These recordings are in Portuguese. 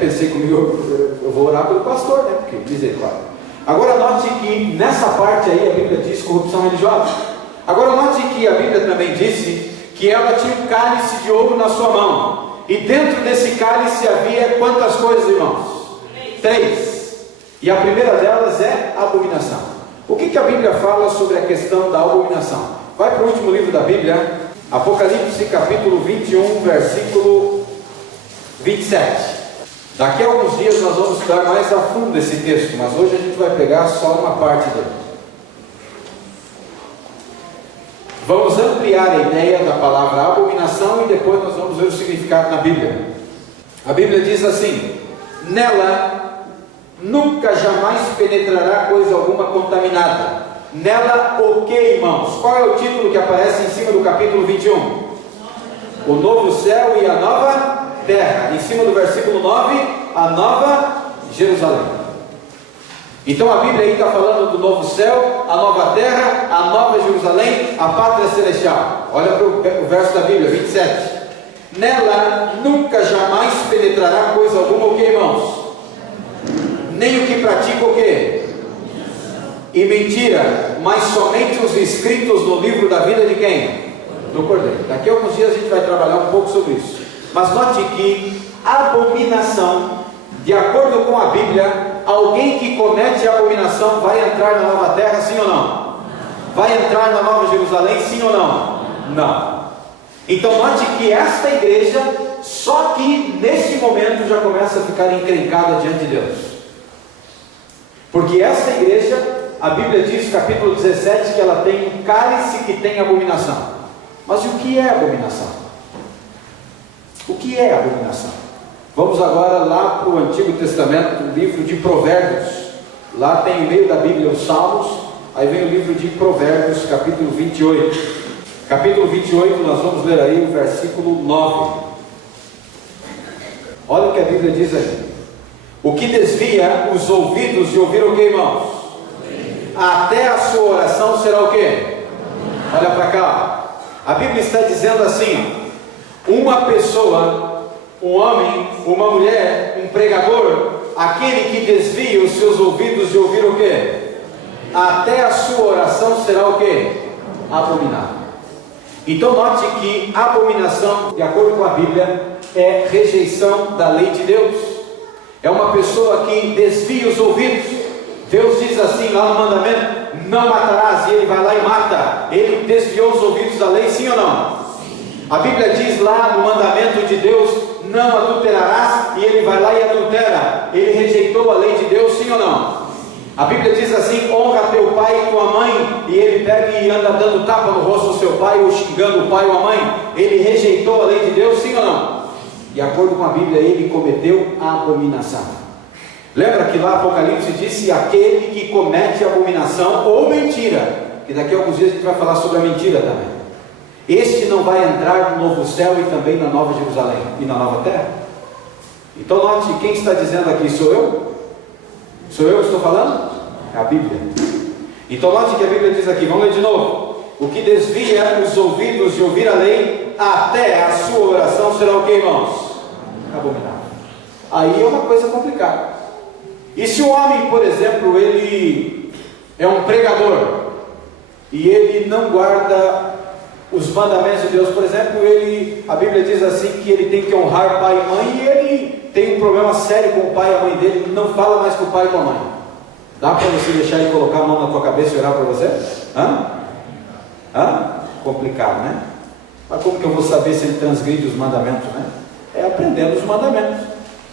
pensei comigo, eu vou orar pelo pastor, né? Porque misericórdia. Agora note que nessa parte aí a Bíblia diz corrupção religiosa. Agora note que a Bíblia também disse que ela tinha um cálice de ouro na sua mão. E dentro desse cálice havia quantas coisas, irmãos? 3. E a primeira delas é a abominação. O que a Bíblia fala sobre a questão da abominação? Vai para o último livro da Bíblia, Apocalipse capítulo 21, versículo 27. Daqui a alguns dias nós vamos estudar mais a fundo esse texto, mas hoje a gente vai pegar só uma parte dele. Vamos ampliar a ideia da palavra abominação e depois nós vamos ver o significado na Bíblia. A Bíblia diz assim: nela nunca jamais penetrará coisa alguma contaminada. Nela o que, irmãos? Qual é o título que aparece em cima do capítulo 21? O novo céu e a nova terra. Em cima do versículo 9, a nova Jerusalém. Então a Bíblia aí está falando do novo céu, a nova terra, a nova Jerusalém, a pátria celestial. Olha para o verso da Bíblia, 27. Nela nunca jamais penetrará coisa alguma, o que, irmãos? Nem o que pratica o que? E mentira, mas somente os inscritos no livro da vida de quem? Do Cordeiro. Daqui a alguns dias a gente vai trabalhar um pouco sobre isso. Mas note que abominação, de acordo com a Bíblia, alguém que comete abominação vai entrar na nova terra, sim ou não? Vai entrar na nova Jerusalém, sim ou não? Não. Então note que esta igreja, só que neste momento já começa a ficar encrencada diante de Deus. Porque esta igreja, a Bíblia diz, capítulo 17, que ela tem um cálice que tem abominação. Mas o que é abominação? O que é abominação? Vamos agora lá para o Antigo Testamento, o livro de Provérbios. Lá tem em meio da Bíblia os Salmos, aí vem o livro de Provérbios, capítulo 28. Capítulo 28, nós vamos ler aí o versículo 9. Olha o que a Bíblia diz aí. O que desvia os ouvidos de ouvir o que, irmãos? Até a sua oração será o que? Olha para cá. A Bíblia está dizendo assim: uma pessoa, um homem, uma mulher, um pregador, aquele que desvia os seus ouvidos de ouvir o que? Até a sua oração será o que? Abominável. Então note que abominação, de acordo com a Bíblia, é rejeição da lei de Deus. É uma pessoa que desvia os ouvidos. Deus diz assim lá no mandamento: não matarás, e ele vai lá e mata. Ele desviou os ouvidos da lei, sim ou não? Sim. A Bíblia diz lá no mandamento de Deus: não adulterarás, e ele vai lá e adultera. Ele rejeitou a lei de Deus, sim ou não? A Bíblia diz assim: honra teu pai e tua mãe, e ele pega e anda dando tapa no rosto do seu pai, ou xingando o pai ou a mãe. Ele rejeitou a lei de Deus, sim ou não? De acordo com a Bíblia, ele cometeu a abominação. Lembra que lá Apocalipse disse: aquele que comete abominação ou mentira, que daqui a alguns dias a gente vai falar sobre a mentira também. Este não vai entrar no novo céu e também na nova Jerusalém e na nova terra. Então note, quem está dizendo aqui sou eu? Sou eu que estou falando? É a Bíblia. Então note que a Bíblia diz aqui, vamos ler de novo: o que desvia os ouvidos de ouvir a lei, até a sua oração será o que, irmãos? Abominável. Aí é uma coisa complicada. E se o homem, por exemplo, ele é um pregador e ele não guarda os mandamentos de Deus, por exemplo, a Bíblia diz assim que ele tem que honrar pai e mãe, e ele tem um problema sério com o pai e a mãe dele, não fala mais com o pai e com a mãe. Dá para você deixar ele colocar a mão na tua cabeça e orar para você? Complicado, né? Mas como que eu vou saber se ele transgride os mandamentos, né? É aprendendo os mandamentos.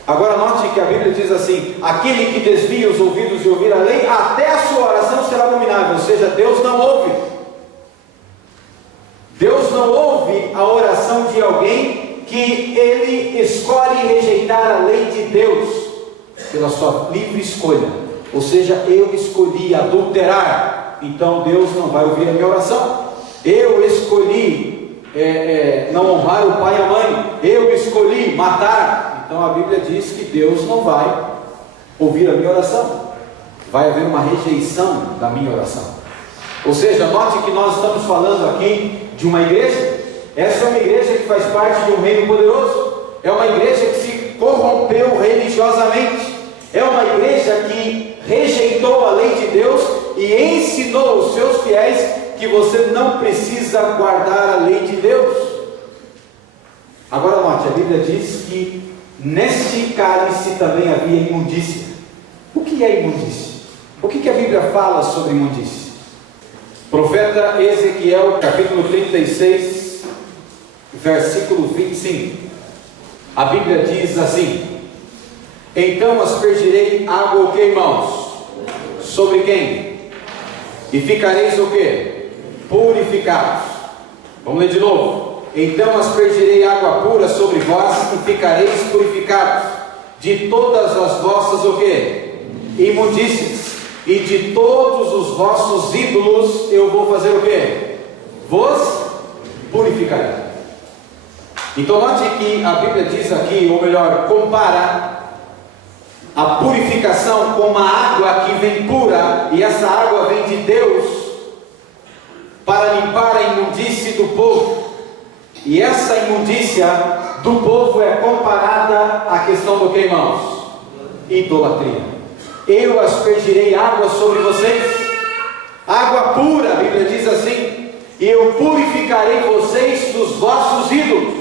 Agora note que a Bíblia diz assim: aquele que desvia os ouvidos de ouvir a lei, até a sua oração será abominável. Ou seja, Deus não ouve. Deus não ouve a oração de alguém que ele escolhe rejeitar a lei de Deus pela sua livre escolha. Ou seja, eu escolhi adulterar, então Deus não vai ouvir a minha oração. Eu escolhi não honrar o pai e a mãe, eu escolhi matar. Então a Bíblia diz que Deus não vai ouvir a minha oração. Vai haver uma rejeição da minha oração. Ou seja, note que nós estamos falando aqui de uma igreja. Essa é uma igreja que faz parte de um reino poderoso. É uma igreja que se corrompeu religiosamente. É uma igreja que rejeitou a lei de Deus e ensinou os seus fiéis que você não precisa guardar a lei de Deus. Agora note, a Bíblia diz que neste cálice também havia imundícia. O que é imundícia? O que a Bíblia fala sobre imundícia? Profeta Ezequiel, capítulo 36, versículo 25. A Bíblia diz assim: então aspergirei água o que, irmãos? Sobre quem? E ficareis o que? Purificados. Vamos ler de novo. Então aspergirei água pura sobre vós e ficareis purificados de todas as vossas o que? Imundícias. E de todos os vossos ídolos eu vou fazer o que? Vos purificarei. Então note que a Bíblia diz aqui, ou melhor, compara a purificação com uma água que vem pura, e essa água vem de Deus para limpar a imundície do povo. E essa imundícia do povo é comparada à questão do que, irmãos? Idolatria. Eu aspergirei água sobre vocês, água pura, a Bíblia diz assim, e eu purificarei vocês dos vossos ídolos.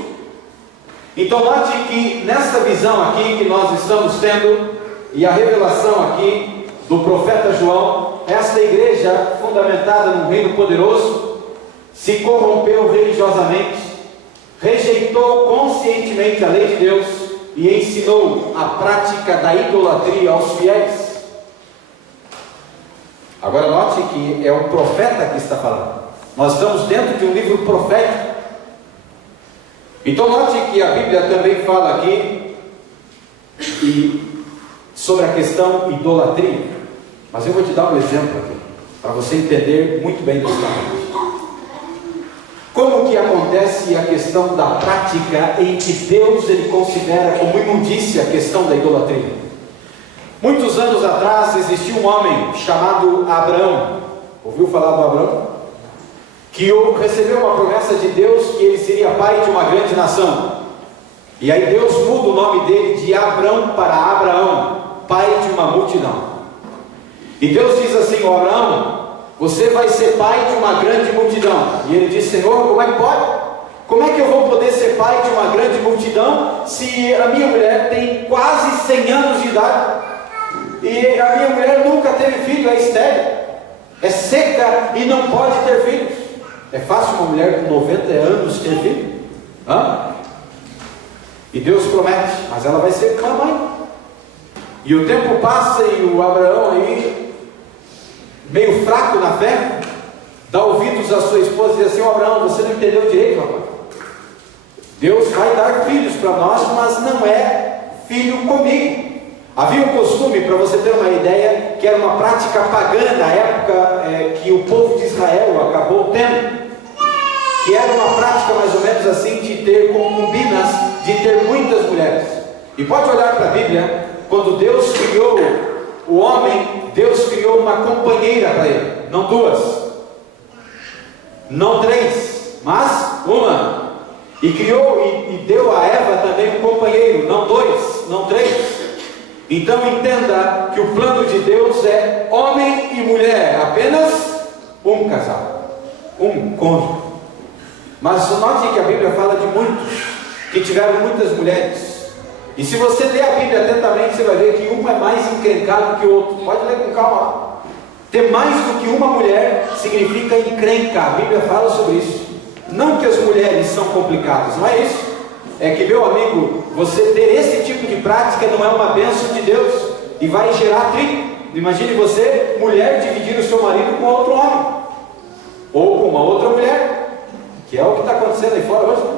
Então note que nessa visão aqui que nós estamos tendo, e a revelação aqui do profeta João, esta igreja fundamentada no reino poderoso, se corrompeu religiosamente, rejeitou conscientemente a lei de Deus e ensinou a prática da idolatria aos fiéis. Agora note que é o profeta que está falando. Nós estamos dentro de um livro profético. Então note que a Bíblia também fala aqui sobre a questão idolatria. Mas eu vou te dar um exemplo aqui, para você entender muito bem desse assunto. Como que acontece a questão da prática em que Deus ele considera como imundícia a questão da idolatria? Muitos anos atrás existia um homem chamado Abraão. Ouviu falar do Abraão? Que recebeu uma promessa de Deus que ele seria pai de uma grande nação. E aí Deus muda o nome dele de Abrão para Abraão, pai de uma multidão. E Deus diz assim: ó Abraão, você vai ser pai de uma grande multidão. E ele diz: Senhor, como é que pode? Como é que eu vou poder ser pai de uma grande multidão se a minha mulher tem quase 100 anos de idade? E a minha mulher nunca teve filho, é estéril, é seca e não pode ter filhos. É fácil uma mulher com 90 anos ter filho? E Deus promete, mas ela vai ser uma mãe. E o tempo passa e o Abraão aí, meio fraco na fé, dá ouvidos à sua esposa e diz assim: Abraão, você não entendeu direito, rapaz. Deus vai dar filhos para nós, mas não é filho comigo. Havia um costume, para você ter uma ideia, que era uma prática pagã na época que o povo de Israel acabou tendo, que era uma prática mais ou menos assim de ter concubinas, de ter muitas mulheres. E pode olhar para a Bíblia, quando Deus criou o homem, Deus criou uma companheira para ele, não duas, não três, mas uma. E criou e deu a Eva também um companheiro, não dois, não três. Então entenda que o plano de Deus é homem e mulher, apenas um casal, um cônjuge. Mas note que a Bíblia fala de muitos que tiveram muitas mulheres. E se você ler a Bíblia atentamente, você vai ver que um é mais encrencado que o outro. Pode ler com calma. Ter mais do que uma mulher significa encrenca. A Bíblia fala sobre isso. Não que as mulheres são complicadas, não é isso. É que, meu amigo, você ter esse tipo de prática não é uma bênção de Deus e vai gerar atrito. Imagine você, mulher, dividir o seu marido com outro homem ou com uma outra mulher, que é o que está acontecendo aí fora hoje, né?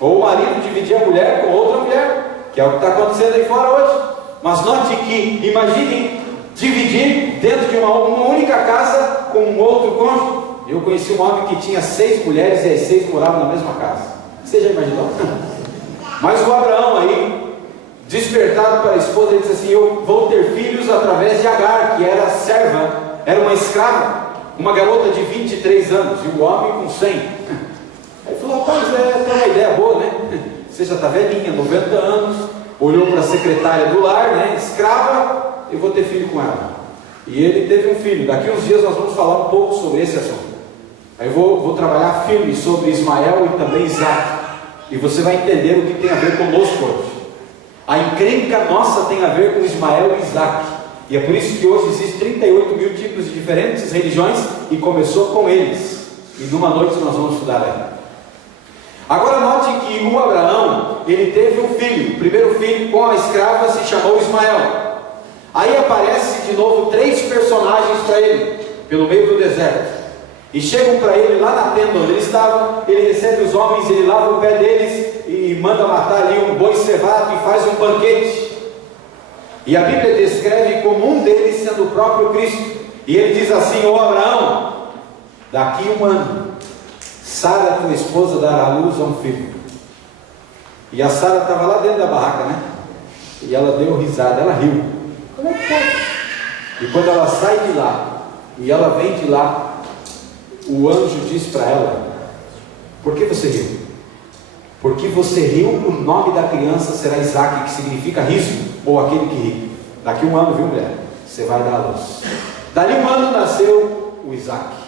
Ou o marido dividir a mulher com outra mulher, que é o que está acontecendo aí fora hoje. Mas note que, imagine dividir dentro de uma única casa com um outro cônjuge. Eu conheci um homem que tinha 6 mulheres e as 6 moravam na mesma casa. Você já imaginou? Mas o Abraão aí, despertado para a esposa, ele disse assim: eu vou ter filhos através de Agar, que era serva, era uma escrava, uma garota de 23 anos, e o homem com 100. Aí ele falou: rapaz, tem uma ideia boa, né? Você já está velhinha, 90 anos, olhou para a secretária do lar, né, escrava, eu vou ter filho com ela. E ele teve um filho. Daqui uns dias nós vamos falar um pouco sobre esse assunto. Aí eu vou trabalhar firme sobre Ismael e também Isaac. E você vai entender o que tem a ver conosco hoje. A encrenca nossa tem a ver com Ismael e Isaac. E é por isso que hoje existem 38 mil tipos de diferentes religiões e começou com eles. E numa noite nós vamos estudar aí. Agora note que o Abraão, ele teve um filho. O primeiro filho com a escrava se chamou Ismael. Aí aparece de novo 3 personagens para ele, pelo meio do deserto. E chegam para ele lá na tenda onde ele estava. Ele recebe os homens, ele lava o pé deles e manda matar ali um boi cevado e faz um banquete. E a Bíblia descreve como um deles sendo o próprio Cristo. E ele diz assim: ô Abraão, daqui 1 ano Sara, tua esposa, dará à luz a um filho. E a Sara estava lá dentro da barraca, né? E ela deu risada, ela riu. Como é que pode? E quando ela sai de lá, e ela vem de lá, o anjo diz para ela: por que você riu? Porque você riu, o nome da criança será Isaac, que significa riso, ou aquele que ri. Daqui 1 ano, viu, mulher? Você vai dar à luz. Dali 1 ano nasceu o Isaac.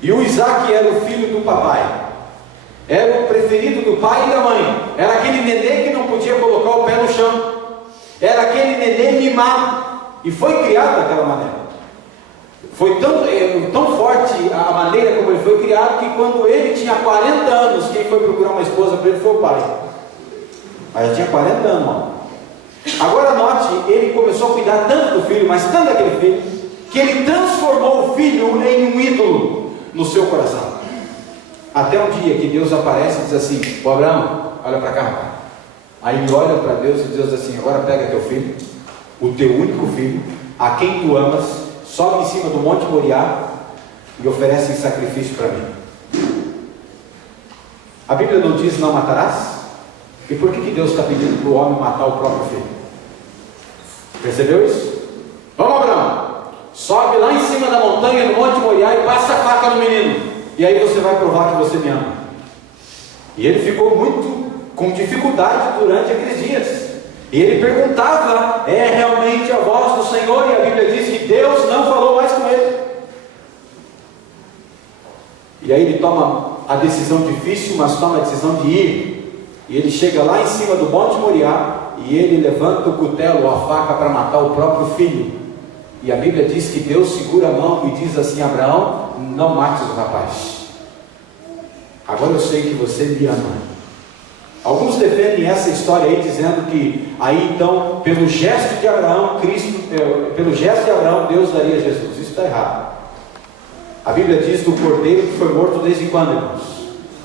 E o Isaac era o filho do papai. Era o preferido do pai e da mãe. Era aquele nenê que não podia colocar o pé no chão. Era aquele nenê mimado. E foi criado daquela maneira. Foi tão forte a maneira como ele foi criado, que quando ele tinha 40 anos, quem foi procurar uma esposa para ele foi o pai. Mas já tinha 40 anos, ó. Agora note, ele começou a cuidar tanto do filho, mas tanto daquele filho, que ele transformou o filho em um ídolo no seu coração. Até um dia que Deus aparece e diz assim: ô Abraão, olha para cá. Aí ele olha para Deus e Deus diz assim: agora pega teu filho, o teu único filho, a quem tu amas, sobe em cima do Monte Moriá e oferece em sacrifício para mim. A Bíblia não diz não matarás? E por que Deus está pedindo para o homem matar o próprio filho? Percebeu isso? Vamos, Abraão, sobe lá em cima da montanha, no Monte Moriá, e passa a faca no menino, e aí você vai provar que você me ama. E ele ficou muito com dificuldade durante aqueles dias. E ele perguntava: é realmente a voz do Senhor? E a Bíblia diz que Deus não falou mais com ele. E aí ele toma a decisão difícil, mas toma a decisão de ir. E ele chega lá em cima do Monte Moriá, e ele levanta o cutelo ou a faca para matar o próprio filho. E a Bíblia diz que Deus segura a mão e diz assim: Abraão, não mates o rapaz. Agora eu sei que você me ama. Alguns defendem essa história aí, dizendo que aí então, pelo gesto de Abraão, pelo gesto de Abraão, Deus daria Jesus. Isso está errado. A Bíblia diz do cordeiro que foi morto desde quando, irmãos?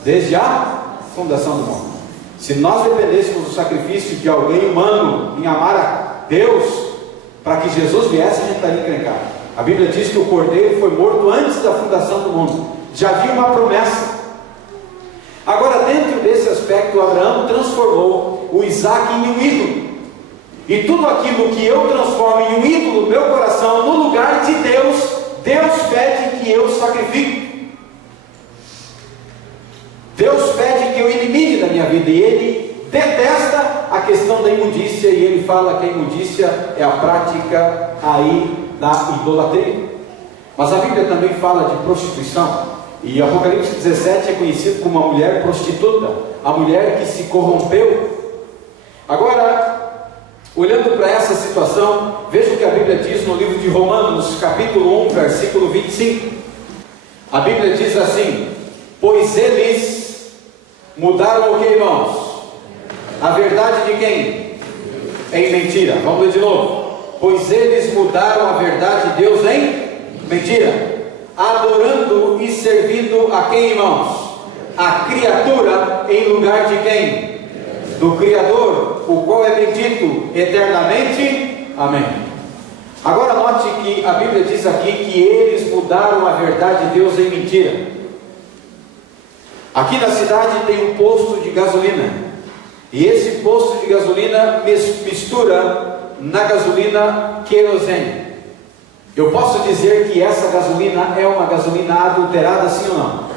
Desde a fundação do mundo. Se nós dependêssemos do sacrifício de alguém humano em amar a Deus, para que Jesus viesse, a gente estaria encrencado. A Bíblia diz que o cordeiro foi morto antes da fundação do mundo. Já havia uma promessa. Agora, dentro desse aspecto, Abraão transformou o Isaac em um ídolo. E tudo aquilo que eu transformo em um ídolo no meu coração, no lugar de Deus, Deus pede que eu sacrifique. Deus pede que eu elimine da minha vida. E Ele detesta a questão da imundícia. E Ele fala que a imundícia é a prática aí da idolatria. Mas a Bíblia também fala de prostituição. E Apocalipse 17 é conhecido como a mulher prostituta, a mulher que se corrompeu. Agora, olhando para essa situação, veja o que a Bíblia diz no livro de Romanos, capítulo 1, versículo 25. A Bíblia diz assim: pois eles mudaram o que, irmãos? A verdade de quem? Em mentira. Vamos ler de novo. Pois eles mudaram a verdade de Deus em mentira, adorando e servindo a quem, irmãos? A criatura em lugar de quem? Do Criador, o qual é bendito eternamente. Amém. Agora note que a Bíblia diz aqui que eles mudaram a verdade de Deus em mentira. Aqui na cidade tem um posto de gasolina, e esse posto de gasolina mistura na gasolina querosene. Eu posso dizer que essa gasolina é uma gasolina adulterada, sim ou não?